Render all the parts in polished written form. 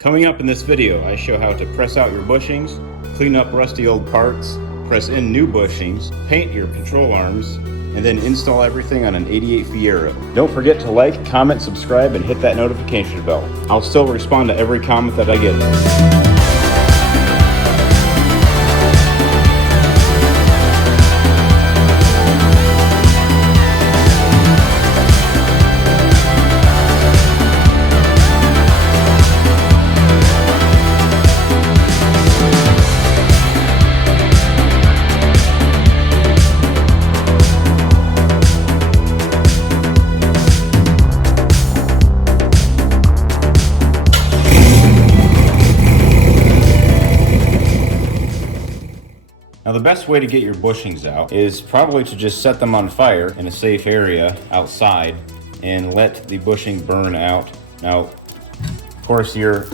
Coming up in this video, I show how to press out your bushings, clean up rusty old parts, press in new bushings, paint your control arms, and then install everything on an 88 Fiero. Don't forget to like, comment, subscribe, and hit that notification bell. I'll still respond to every comment that I get. Now the best way to get your bushings out is probably to just set them on fire in a safe area outside and let the bushing burn out. Now, of course, your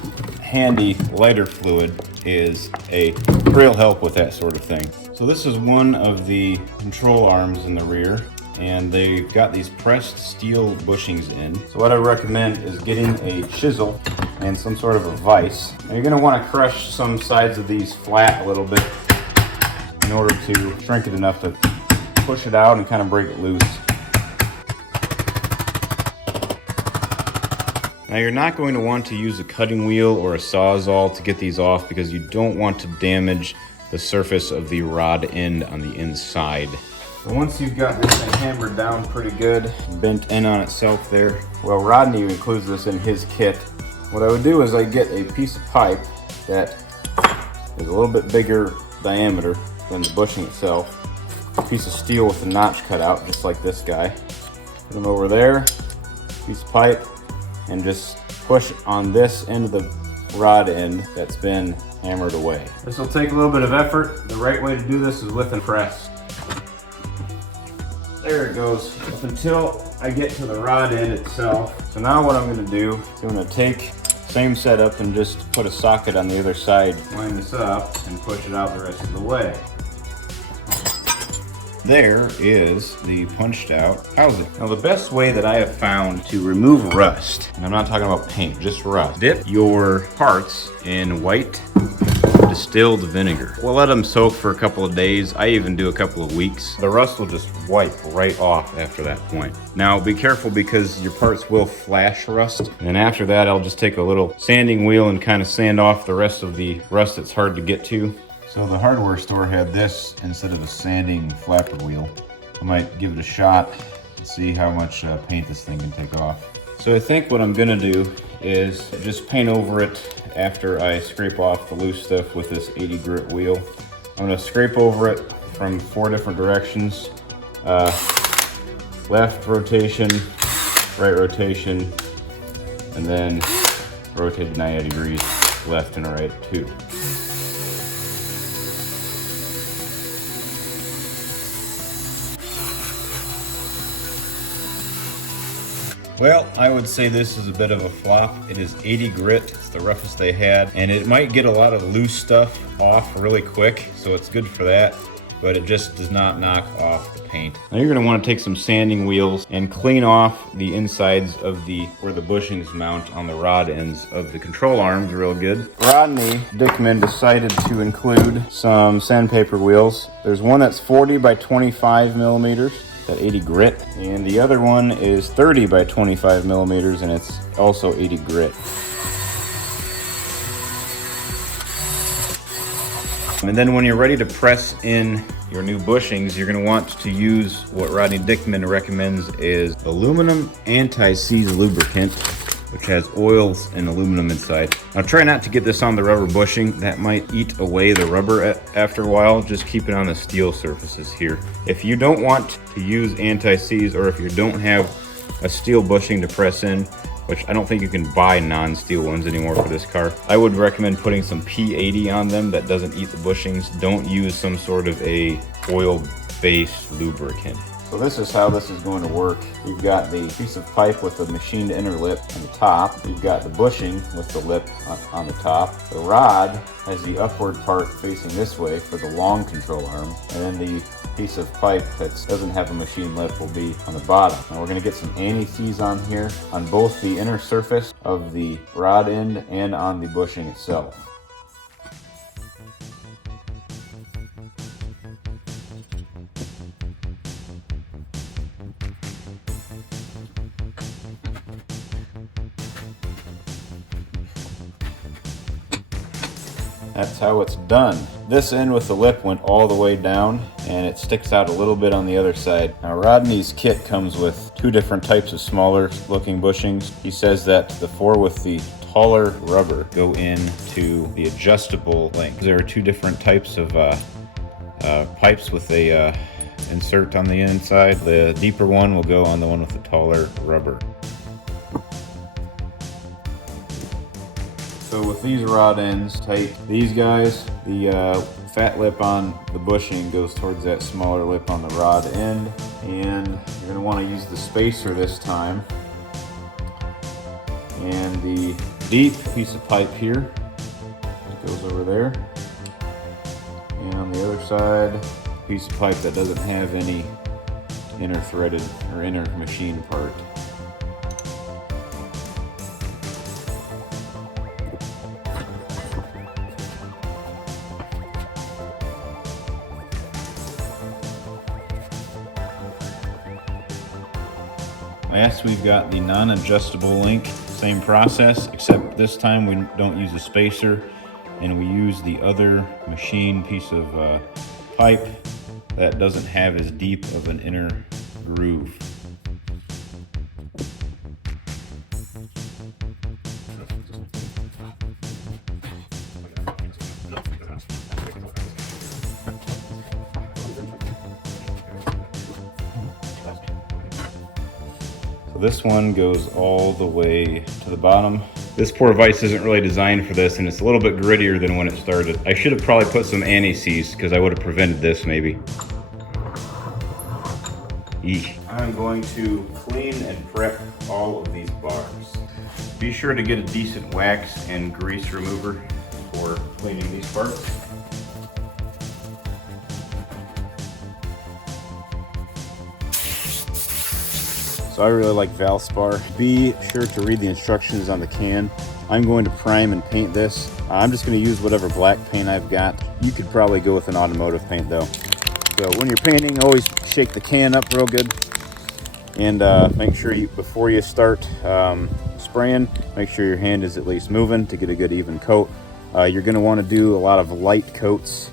handy lighter fluid is a real help with that sort of thing. So this is one of the control arms in the rear, and they've got these pressed steel bushings in. So what I recommend is getting a chisel and some sort of a vise. Now you're gonna wanna crush some sides of these flat a little bit in order to shrink it enough to push it out and kind of break it loose. Now you're not going to want to use a cutting wheel or a Sawzall to get these off because you don't want to damage the surface of the rod end on the inside. So once you've got this thing hammered down pretty good, bent in on itself there, well, Rodney includes this in his kit. What I would do is I'd get a piece of pipe that is a little bit bigger diameter than the bushing itself. A piece of steel with a notch cut out, just like this guy. Put them over there, piece of pipe, and just push on this end of the rod end that's been hammered away. This will take a little bit of effort. The right way to do this is with a press. There it goes, up until I get to the rod end itself. So now what I'm gonna do is I'm gonna take same setup and just put a socket on the other side, line this up, and push it out the rest of the way. There is the punched out housing. Now the best way that I have found to remove rust, and I'm not talking about paint, just rust, dip your parts in white distilled vinegar. We'll let them soak for a couple of days. I even do a couple of weeks. The rust will just wipe right off after that point. Now be careful because your parts will flash rust. And then after that, I'll just take a little sanding wheel and kind of sand off the rest of the rust that's hard to get to. So the hardware store had this instead of a sanding flapper wheel. I might give it a shot and see how much paint this thing can take off. So I think what I'm gonna do is just paint over it after I scrape off the loose stuff with this 80 grit wheel. I'm gonna scrape over it from 4 different directions. Left rotation, right rotation, and then rotate 90 degrees left and right too. Well, I would say this is a bit of a flop. It is 80 grit, it's the roughest they had, and it might get a lot of loose stuff off really quick, so it's good for that, but it just does not knock off the paint. Now you're gonna wanna take some sanding wheels and clean off the insides of where the bushings mount on the rod ends of the control arms real good. Rodney Dickman decided to include some sandpaper wheels. There's one that's 40 by 25 millimeters. That 80 grit, and the other one is 30 by 25 millimeters, and it's also 80 grit. And then when you're ready to press in your new bushings, you're going to want to use what Rodney Dickman recommends is aluminum anti-seize lubricant, which has oils and aluminum inside. Now try not to get this on the rubber bushing. That might eat away the rubber after a while. Just keep it on the steel surfaces here. If you don't want to use anti-seize, or if you don't have a steel bushing to press in, which I don't think you can buy non-steel ones anymore for this car, I would recommend putting some P80 on them that doesn't eat the bushings. Don't use some sort of a oil-based lubricant. So this is how this is going to work. We've got the piece of pipe with the machined inner lip on the top. We've got the bushing with the lip on the top. The rod has the upward part facing this way for the long control arm. And then the piece of pipe that doesn't have a machined lip will be on the bottom. Now we're going to get some anti-seize on here on both the inner surface of the rod end and on the bushing itself. That's how it's done. This end with the lip went all the way down and it sticks out a little bit on the other side. Now Rodney's kit comes with two different types of smaller looking bushings. He says that the four with the taller rubber go into the adjustable length. There are two different types of pipes with a insert on the inside. The deeper one will go on the one with the taller rubber. So with these rod ends tight, these guys, the fat lip on the bushing goes towards that smaller lip on the rod end, and you're going to want to use the spacer this time. And the deep piece of pipe here goes over there, and on the other side, a piece of pipe that doesn't have any inner threaded or inner machine part. Last, we've got the non-adjustable link. Same process, except this time we don't use a spacer and we use the other machine piece of pipe that doesn't have as deep of an inner groove. This one goes all the way to the bottom. This poor vise isn't really designed for this, and it's a little bit grittier than when it started. I should have probably put some anti-seize because I would have prevented this maybe. Eek. I'm going to clean and prep all of these bars. Be sure to get a decent wax and grease remover for cleaning these parts. So I really like Valspar. Be sure to read the instructions on the can. I'm going to prime and paint this. I'm just going to use whatever black paint I've got. You could probably go with an automotive paint though. So when you're painting, always shake the can up real good. And make sure before you start spraying, make sure your hand is at least moving to get a good even coat. You're going to want to do a lot of light coats.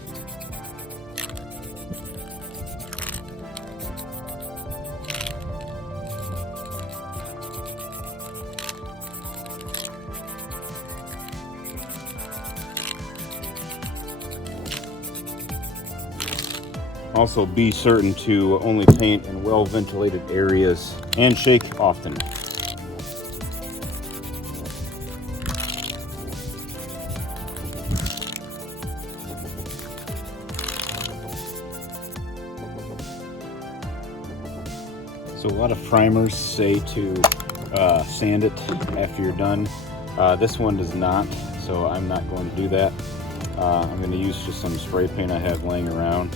Also be certain to only paint in well-ventilated areas and shake often. So a lot of primers say to sand it after you're done. This one does not, so I'm not going to do that. I'm going to use just some spray paint I have laying around.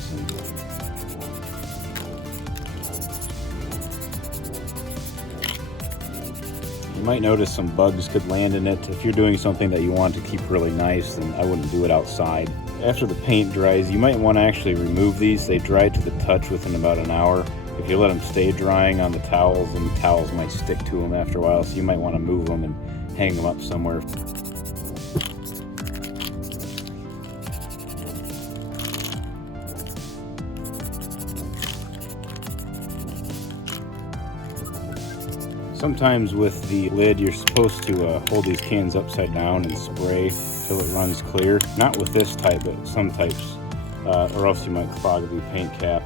You might notice some bugs could land in it. If you're doing something that you want to keep really nice, then I wouldn't do it outside. After the paint dries, you might want to actually remove these. They dry to the touch within about an hour. If you let them stay drying on the towels, then the towels might stick to them after a while, so you might want to move them and hang them up somewhere. Sometimes with the lid, you're supposed to hold these cans upside down and spray till it runs clear. Not with this type, but some types, or else you might clog the paint cap.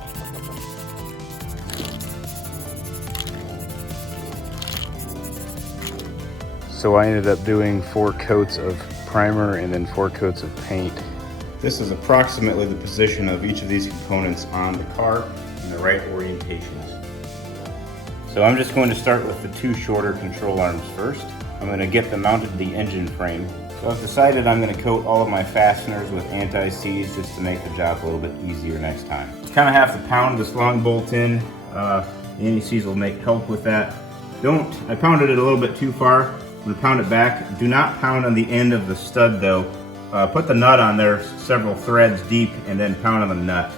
So I ended up doing 4 coats of primer and then 4 coats of paint. This is approximately the position of each of these components on the car in the right orientations. So I'm just going to start with the 2 shorter control arms first. I'm going to get them mounted to the engine frame. So I've decided I'm going to coat all of my fasteners with anti-seize just to make the job a little bit easier next time. You kind of have to pound this long bolt in. The anti-seize will help with that. I pounded it a little bit too far. I'm going to pound it back. Do not pound on the end of the stud though. Put the nut on there several threads deep and then pound on the nut.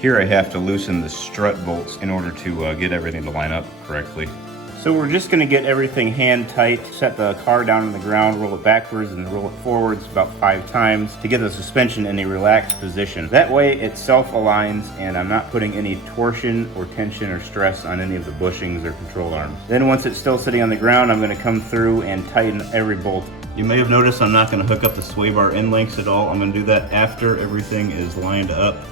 Here I have to loosen the strut bolts in order to get everything to line up correctly. So we're just going to get everything hand tight, set the car down on the ground, roll it backwards and roll it forwards about 5 times to get the suspension in a relaxed position. That way it self-aligns and I'm not putting any torsion or tension or stress on any of the bushings or control arms. Then once it's still sitting on the ground, I'm going to come through and tighten every bolt. You may have noticed I'm not going to hook up the sway bar end links at all. I'm going to do that after everything is lined up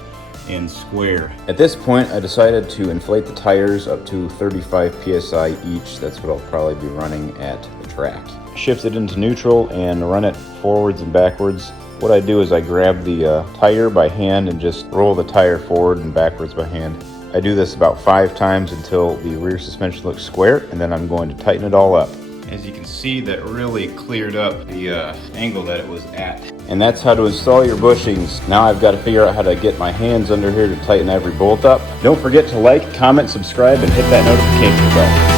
and square. At this point, I decided to inflate the tires up to 35 psi each. That's what I'll probably be running at the track. Shift it into neutral and run it forwards and backwards. What I do is I grab the tire by hand and just roll the tire forward and backwards by hand. I do this about 5 times until the rear suspension looks square, and then I'm going to tighten it all up. As you can see, that really cleared up the angle that it was at. And that's how to install your bushings. Now I've got to figure out how to get my hands under here to tighten every bolt up. Don't forget to like, comment, subscribe, and hit that notification bell.